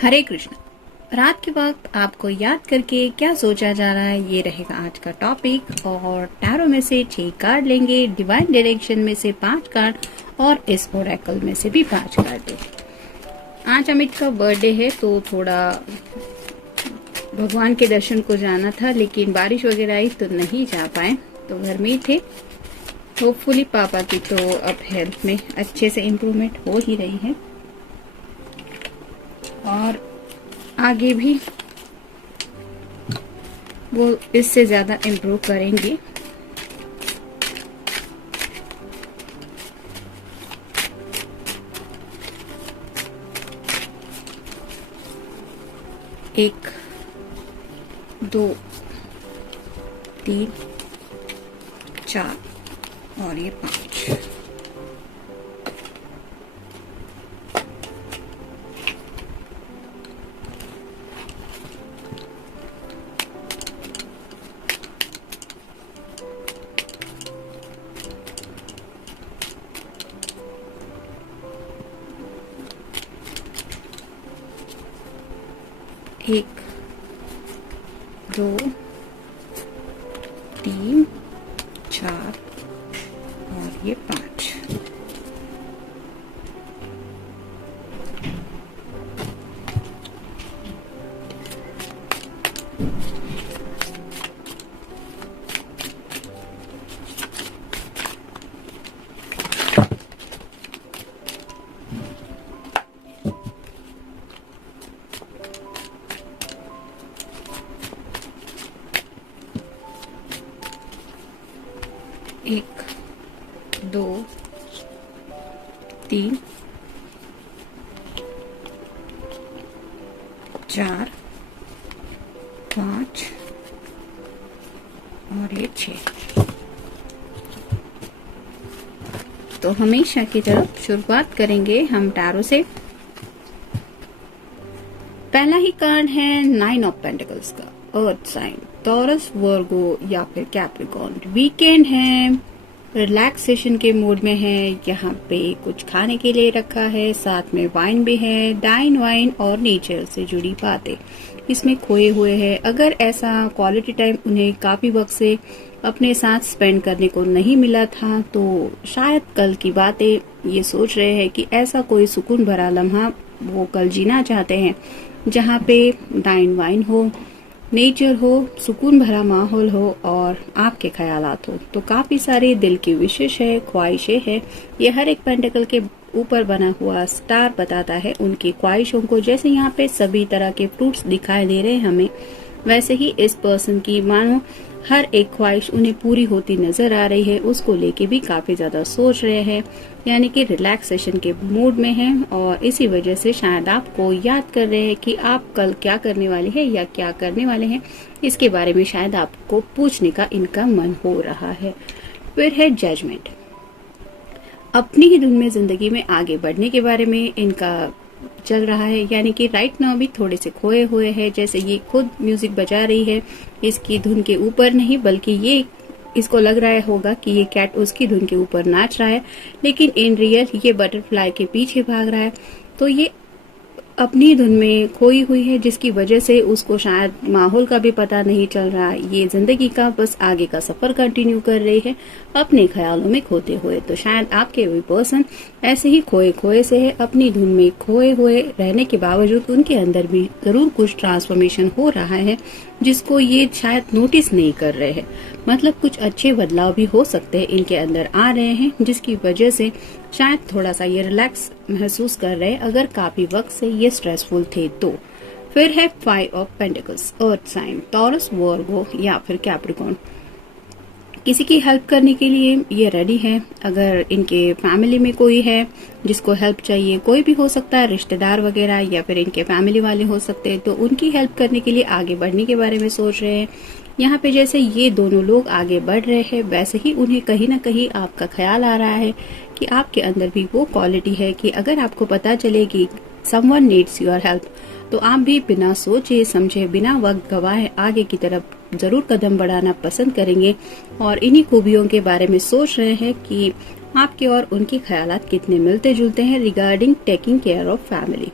हरे कृष्ण। रात के वक्त आपको याद करके क्या सोचा जा रहा है, ये रहेगा आज का टॉपिक। और टैरो में से 6 कार्ड लेंगे, डिवाइन डायरेक्शन में से 5 कार्ड और इस ओरेकल में से भी 5 कार्ड लेंगे। आज अमित का बर्थडे है तो थोड़ा भगवान के दर्शन को जाना था, लेकिन बारिश वगैरह आई तो नहीं जा पाए, तो घर में ही थे। होपफुली पापा की तो अब हेल्थ में अच्छे से इम्प्रूवमेंट हो ही रही है और आगे भी वो इससे ज्यादा इम्प्रूव करेंगे। एक, 2, 3, 4 और ये 5। एक, 2, 3, 4 और ये 5। एक, 2, 3, 4, 5 और ये 6। तो हमेशा की तरफ शुरुआत करेंगे हम टैरो से। पहला ही कार्ड है 9 ऑफ पेंटिकल्स का, अर्थ साइन, टॉरस, वर्गो या फिर कैप्रिकॉर्न। वीकेंड है, रिलैक्सेशन के मूड में है, यहाँ पे कुछ खाने के लिए रखा है, साथ में वाइन भी है, डाइन वाइन और नेचर से जुड़ी बातें इसमें खोए हुए हैं। अगर ऐसा क्वालिटी टाइम उन्हें काफी वक्त से अपने साथ स्पेंड करने को नहीं मिला था तो शायद कल की बातें ये सोच रहे हैं कि ऐसा कोई सुकून भरा लम्हा वो कल जीना चाहते हैं जहाँ पे डाइन वाइन हो, नेचर हो, सुकून भरा माहौल हो और आपके ख्यालात हो। तो काफी सारी दिल की विशेष है, ख्वाहिशें है। ये हर एक पेंटिकल के ऊपर बना हुआ स्टार बताता है उनकी ख्वाहिशों को। जैसे यहाँ पे सभी तरह के फ्रूट्स दिखाई दे रहे हैं हमें, वैसे ही इस पर्सन की मानो हर एक ख्वाहिश उन्हें पूरी होती नजर आ रही है। उसको लेके भी काफी ज्यादा सोच रहे हैं, यानी कि रिलैक्सेशन के मूड में हैं और इसी वजह से शायद आपको याद कर रहे हैं कि आप कल क्या करने वाले हैं या क्या करने वाले हैं, इसके बारे में शायद आपको पूछने का इनका मन हो रहा है। फिर है जजमेंट, अपनी ही धुन में जिंदगी में आगे बढ़ने के बारे में इनका चल रहा है, यानी कि राइट नाउ भी थोड़े से खोए हुए हैं। जैसे ये खुद म्यूजिक बजा रही है, इसकी धुन के ऊपर नहीं, बल्कि ये इसको लग रहा होगा कि ये कैट उसकी धुन के ऊपर नाच रहा है, लेकिन इन रियल ये बटरफ्लाई के पीछे भाग रहा है। तो ये अपनी धुन में खोई हुई है, जिसकी वजह से उसको शायद माहौल का भी पता नहीं चल रहा। ये जिंदगी का बस आगे का सफर कंटिन्यू कर रही है अपने ख्यालों में खोते हुए। तो शायद आपके भी पर्सन ऐसे ही खोए खोए से है, अपनी धुन में खोए हुए रहने के बावजूद उनके अंदर भी जरूर कुछ ट्रांसफॉर्मेशन हो रहा है जिसको ये शायद नोटिस नहीं कर रहे हैं। मतलब कुछ अच्छे बदलाव भी हो सकते हैं इनके अंदर आ रहे हैं, जिसकी वजह से शायद थोड़ा सा ये रिलैक्स महसूस कर रहे हैं अगर काफी वक्त से ये स्ट्रेसफुल थे तो। फिर है 5 of pentacles, earth sign, Taurus, Virgo या फिर कैप्रिकॉर्न। किसी की हेल्प करने के लिए ये रेडी है। अगर इनके फैमिली में कोई है जिसको हेल्प चाहिए, कोई भी हो सकता है, रिश्तेदार वगैरह या फिर इनके फैमिली वाले हो सकते हैं, तो उनकी हेल्प करने के लिए आगे बढ़ने के बारे में सोच रहे हैं। यहाँ पे जैसे ये दोनों लोग आगे बढ़ रहे हैं, वैसे ही उन्हें कहीं ना कहीं आपका ख्याल आ रहा है कि आपके अंदर भी वो क्वालिटी है कि अगर आपको पता चले कि समवन नीड्स योर हेल्प, तो आप भी बिना सोचे समझे, बिना वक्त गवाए आगे की तरफ जरूर कदम बढ़ाना पसंद करेंगे। और इन्हीं खूबियों के बारे में सोच रहे हैं कि आपके और उनके ख्यालात कितने मिलते जुलते हैं regarding taking care of family.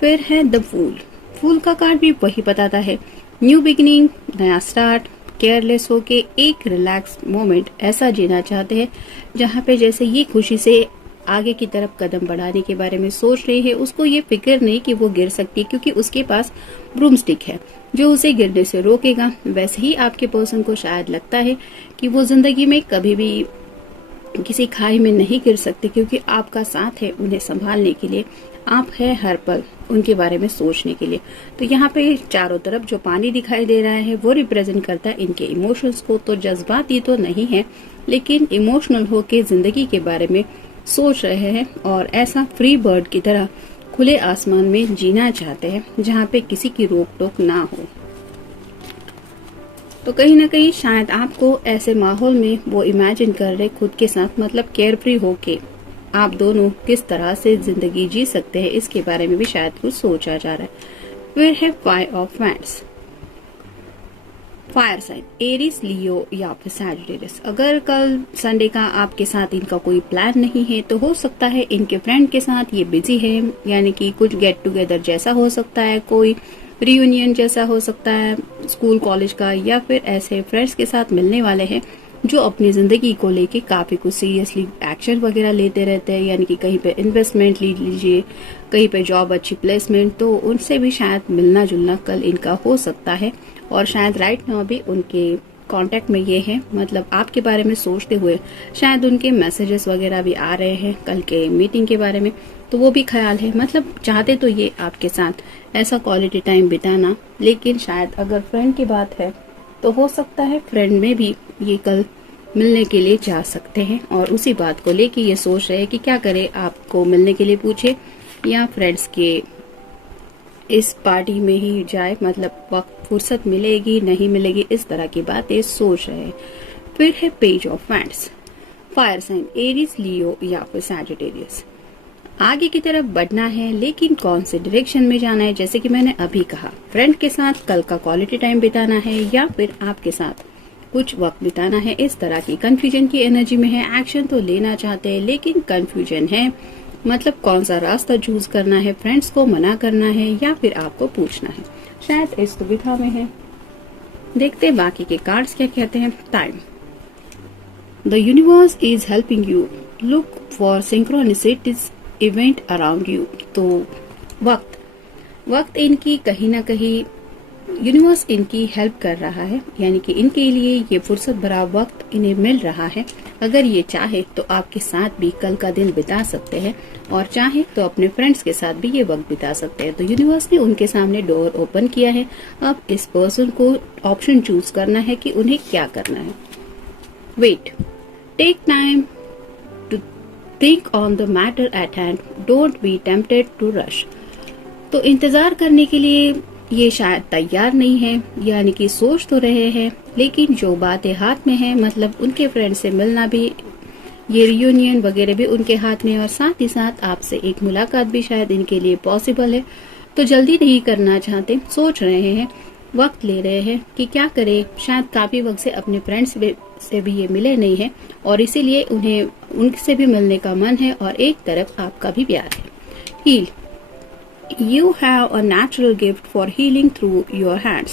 फिर है द फूल। फूल का कार्ड भी वही बताता है, न्यू बिगिनिंग, नया स्टार्ट, केयरलेस होके एक रिलैक्स मोमेंट ऐसा जीना चाहते हैं जहाँ पे जैसे ये खुशी से आगे की तरफ कदम बढ़ाने के बारे में सोच रही है। उसको ये फिक्र नहीं कि वो गिर सकती है क्योंकि उसके पास ब्रूमस्टिक है जो उसे गिरने से रोकेगा। वैसे ही आपके पर्सन को शायद लगता है कि वो जिंदगी में कभी भी किसी खाई में नहीं गिर सकते क्योंकि आपका साथ है उन्हें संभालने के लिए, आप है हर पल उनके बारे में सोचने के लिए। तो यहाँ पे चारों तरफ जो पानी दिखाई दे रहा है वो रिप्रेजेंट करता है इनके इमोशंस को। तो जज्बाती तो नहीं है लेकिन इमोशनल होके जिंदगी के बारे में सोच रहे हैं और ऐसा फ्री बर्ड की तरह खुले आसमान में जीना चाहते हैं जहाँ पे किसी की रोक टोक ना हो। तो कहीं ना कहीं शायद आपको ऐसे माहौल में वो इमेजिन कर रहे खुद के साथ, मतलब केयर फ्री होके आप दोनों किस तरह से जिंदगी जी सकते हैं इसके बारे में भी शायद कुछ सोचा जा रहा है। फिर है five of wands. Fire sign Aries, Leo या फिर सैजिटेरियस। अगर कल संडे का आपके साथ इनका कोई प्लान नहीं है तो हो सकता है इनके फ्रेंड के साथ ये बिजी है, यानी कि कुछ गेट टुगेदर जैसा हो सकता है, कोई रियूनियन जैसा हो सकता है स्कूल कॉलेज का, या फिर ऐसे फ्रेंड्स के साथ मिलने वाले हैं जो अपनी जिंदगी को लेके काफी कुछ सीरियसली एक्शन वगैरह लेते रहते हैं, यानी कि कहीं पे इन्वेस्टमेंट ले लीजिए, कहीं पे जॉब अच्छी प्लेसमेंट, तो उनसे भी शायद मिलना जुलना कल इनका हो सकता है। और शायद राइट नाउ भी उनके कांटेक्ट में ये है, मतलब आपके बारे में सोचते हुए शायद उनके मैसेजेस वगैरह भी आ रहे हैं कल के मीटिंग के बारे में, तो वो भी ख्याल है। मतलब चाहते तो ये आपके साथ ऐसा क्वालिटी टाइम बिताना, लेकिन शायद अगर फ्रेंड की बात है तो हो सकता है फ्रेंड में भी ये कल मिलने के लिए जा सकते हैं और उसी बात को लेके ये सोच रहे हैं कि क्या करे, आपको मिलने के लिए पूछे या फ्रेंड्स के इस पार्टी में ही जाए, मतलब वक्त फुर्सत मिलेगी नहीं मिलेगी, इस तरह की बातें सोच रहे हैं। फिर है page of wands. Fire sign Aries, Leo या फिर सैजिटेरियस। आगे की तरफ बढ़ना है लेकिन कौन से डायरेक्शन में जाना है, जैसे कि मैंने अभी कहा, फ्रेंड के साथ कल का क्वालिटी टाइम बिताना है या फिर आपके साथ कुछ वक्त बिताना है, इस तरह की कंफ्यूजन की एनर्जी में है। एक्शन तो लेना चाहते हैं लेकिन कंफ्यूजन है, मतलब कौन सा रास्ता चूज करना है, फ्रेंड्स को मना करना है या फिर आपको पूछना है, शायद इस दुविधा में है। देखते हैं बाकी के कार्ड्स क्या कहते हैं। Time, the universe is helping you, look for synchronicities event around you. तो वक्त इनकी कहीं ना कहीं यूनिवर्स इनकी हेल्प कर रहा है, यानी कि इनके लिए ये फुर्सत भरा वक्त इन्हें मिल रहा है। अगर ये चाहे तो आपके साथ भी कल का दिन बिता सकते हैं और चाहे तो अपने फ्रेंड्स के साथ भी ये वक्त बिता सकते हैं। तो यूनिवर्स ने उनके सामने डोर ओपन किया है, अब इस पर्सन को ऑप्शन चूज करना है कि उन्हें क्या करना है। Wait, take time to think on the matter at hand, don't be tempted to rush. तो इंतजार करने के लिए ये शायद तैयार नहीं है, यानी कि सोच तो रहे हैं लेकिन जो बातें हाथ में है, मतलब उनके फ्रेंड से मिलना भी, ये रियूनियन वगैरह भी उनके हाथ में, और साथ ही साथ आपसे एक मुलाकात भी शायद इनके लिए पॉसिबल है। तो जल्दी नहीं करना चाहते, सोच रहे हैं, वक्त ले रहे हैं कि क्या करे। शायद काफी वक्त से अपने फ्रेंड्स से भी ये मिले नहीं है और इसीलिए उन्हें उनसे भी मिलने का मन है और एक तरफ आपका भी प्यार है। Heal, You have a natural gift for healing through your hands,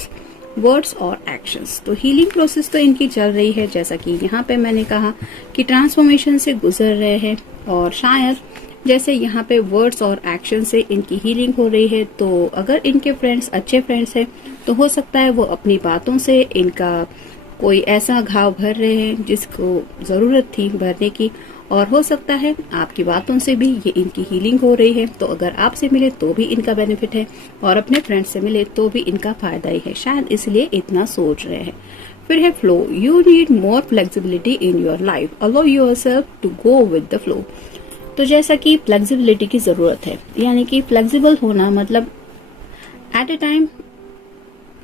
words और actions। तो हीलिंग प्रोसेस तो इनकी चल रही है, जैसा कि यहाँ पे मैंने कहा कि ट्रांसफॉर्मेशन से गुजर रहे हैं और शायद जैसे यहाँ पे वर्ड्स और एक्शन से इनकी हीलिंग हो रही है। तो अगर इनके फ्रेंड्स अच्छे फ्रेंड्स हैं तो हो सकता है वो अपनी बातों से इनका कोई ऐसा घाव भर रहे हैं जिसको जरूरत थी भरने की, और हो सकता है आपकी बातों से भी ये इनकी हीलिंग हो रही है। तो अगर आपसे मिले तो भी इनका बेनिफिट है और अपने फ्रेंड से मिले तो भी इनका फायदा ही है, शायद इसलिए इतना सोच रहे हैं। फिर है flow, you need more flexibility in your life, allow yourself to go with the flow. तो जैसा कि फ्लेक्सिबिलिटी की जरूरत है, यानी कि फ्लेक्सिबल होना, मतलब एट ए टाइम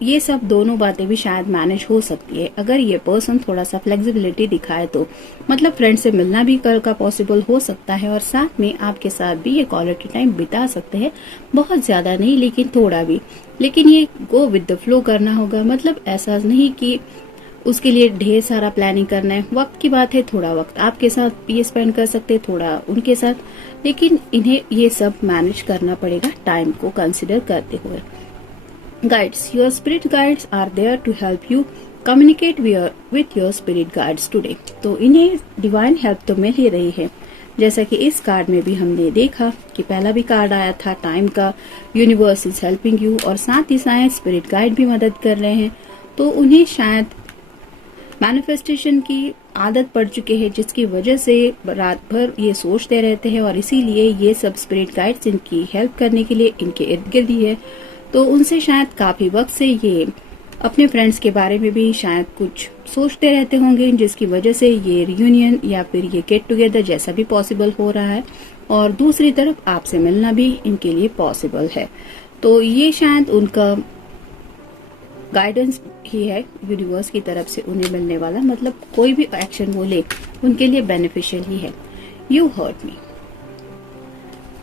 ये सब दोनों बातें भी शायद मैनेज हो सकती है अगर ये पर्सन थोड़ा सा फ्लेक्सिबिलिटी दिखाए तो, मतलब फ्रेंड से मिलना भी कल का पॉसिबल हो सकता है और साथ में आपके साथ भी ये क्वालिटी टाइम बिता सकते हैं, बहुत ज्यादा नहीं लेकिन थोड़ा भी। लेकिन ये गो विद द फ्लो करना होगा, मतलब ऐसा नहीं कि उसके लिए ढेर सारा प्लानिंग करना है। वक्त की बात है, थोड़ा वक्त आपके साथ ये स्पेंड कर सकते हैं, थोड़ा उनके साथ, लेकिन इन्हें ये सब मैनेज करना पड़ेगा टाइम को कंसिडर करते हुए। Guides, your spirit guides are there to help you communicate with your spirit guides today. तो इन्हें डिवाइन हेल्प तो मिल ही रही है, जैसा कि इस कार्ड में भी हमने देखा कि पहला भी कार्ड आया था टाइम का, यूनिवर्स इज हेल्पिंग यू, और साथ ही साथ स्पिरिट गाइड भी मदद कर रहे हैं। तो उन्हें शायद मैनिफेस्टेशन की आदत पड़ चुकी है, जिसकी वजह से रात भर ये सोचते रहते हैं, और इसीलिए ये सब स्पिरिट गाइड्स इनकी हेल्प करने के लिए इनके इर्द गिर्द ही है। तो उनसे शायद काफी वक्त से ये अपने फ्रेंड्स के बारे में भी शायद कुछ सोचते रहते होंगे, जिसकी वजह से ये रियूनियन या फिर ये गेट टुगेदर जैसा भी पॉसिबल हो रहा है, और दूसरी तरफ आपसे मिलना भी इनके लिए पॉसिबल है। तो ये शायद उनका गाइडेंस ही है यूनिवर्स की तरफ से उन्हें मिलने वाला, मतलब कोई भी एक्शन वो ले उनके लिए बेनिफिशियल ही है। यू हर्ट मी,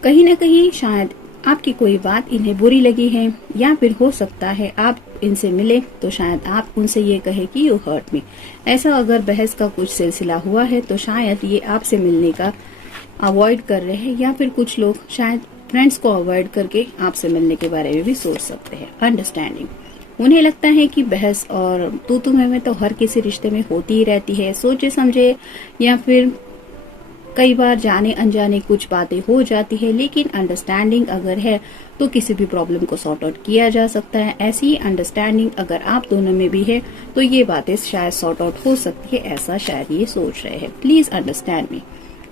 कहीं ना कहीं शायद आपकी कोई बात इन्हें बुरी लगी है, या फिर हो सकता है आप इनसे मिले तो शायद आप उनसे ये कहे कि यू हर्ट मी। ऐसा अगर बहस का कुछ सिलसिला हुआ है तो शायद ये आपसे मिलने का अवॉइड कर रहे हैं, या फिर कुछ लोग शायद फ्रेंड्स को अवॉइड करके आपसे मिलने के बारे में भी सोच सकते हैं। अंडरस्टैंडिंग, उन्हें लगता है कि बहस और तू में तो हर किसी रिश्ते में होती ही रहती है, सोचे समझे या फिर कई बार जाने अनजाने कुछ बातें हो जाती है, लेकिन अंडरस्टैंडिंग अगर है तो किसी भी प्रॉब्लम को सॉर्ट आउट किया जा सकता है। ऐसी ही अंडरस्टैंडिंग अगर आप दोनों में भी है तो ये बातें शायद सॉर्ट आउट हो सकती है, ऐसा शायद ये सोच रहे हैं। प्लीज अंडरस्टैंड मी,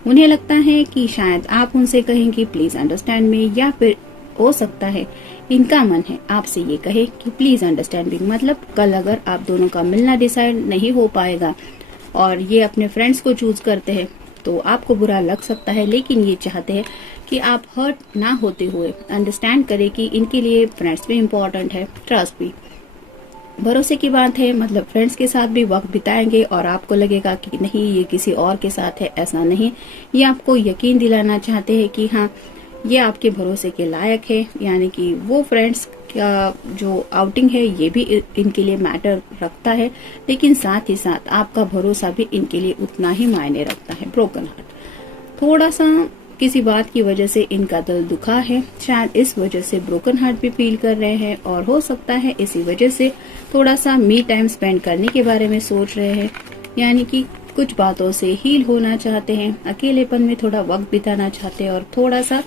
उन्हें लगता है कि शायद आप उनसे कहेंगे प्लीज अंडरस्टैंड मी, या फिर हो सकता है इनका मन है आपसे ये कहे कि प्लीज अंडरस्टैंड मी। मतलब कल अगर आप दोनों का मिलना डिसाइड नहीं हो पाएगा और ये अपने फ्रेंड्स को चूज करते हैं तो आपको बुरा लग सकता है, लेकिन ये चाहते हैं कि आप हर्ट ना होते हुए अंडरस्टैंड करें कि इनके लिए फ्रेंड्स भी इम्पोर्टेंट है, ट्रस्ट भी। भरोसे की बात है, मतलब फ्रेंड्स के साथ भी वक्त बिताएंगे और आपको लगेगा कि नहीं ये किसी और के साथ है, ऐसा नहीं। ये आपको यकीन दिलाना चाहते हैं कि हाँ ये आपके भरोसे के लायक है, यानी कि वो फ्रेंड्स का जो आउटिंग है ये भी इनके लिए मैटर रखता है, लेकिन साथ ही साथ आपका भरोसा भी इनके लिए उतना ही मायने रखता है। ब्रोकन हार्ट, थोड़ा सा किसी बात की वजह से इनका दिल दुखा है, शायद इस वजह से ब्रोकन हार्ट भी फील कर रहे हैं, और हो सकता है इसी वजह से थोड़ा सा मी टाइम स्पेंड करने के बारे में सोच रहे हैं, यानी कि कुछ बातों से हील होना चाहते हैं, अकेलेपन में थोड़ा वक्त बिताना चाहते हैं, और थोड़ा सा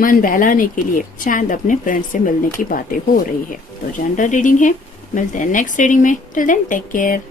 मन बहलाने के लिए शायद अपने फ्रेंड से मिलने की बातें हो रही है। तो जनरल रीडिंग है, मिलते हैं नेक्स्ट रीडिंग में। Till then take care.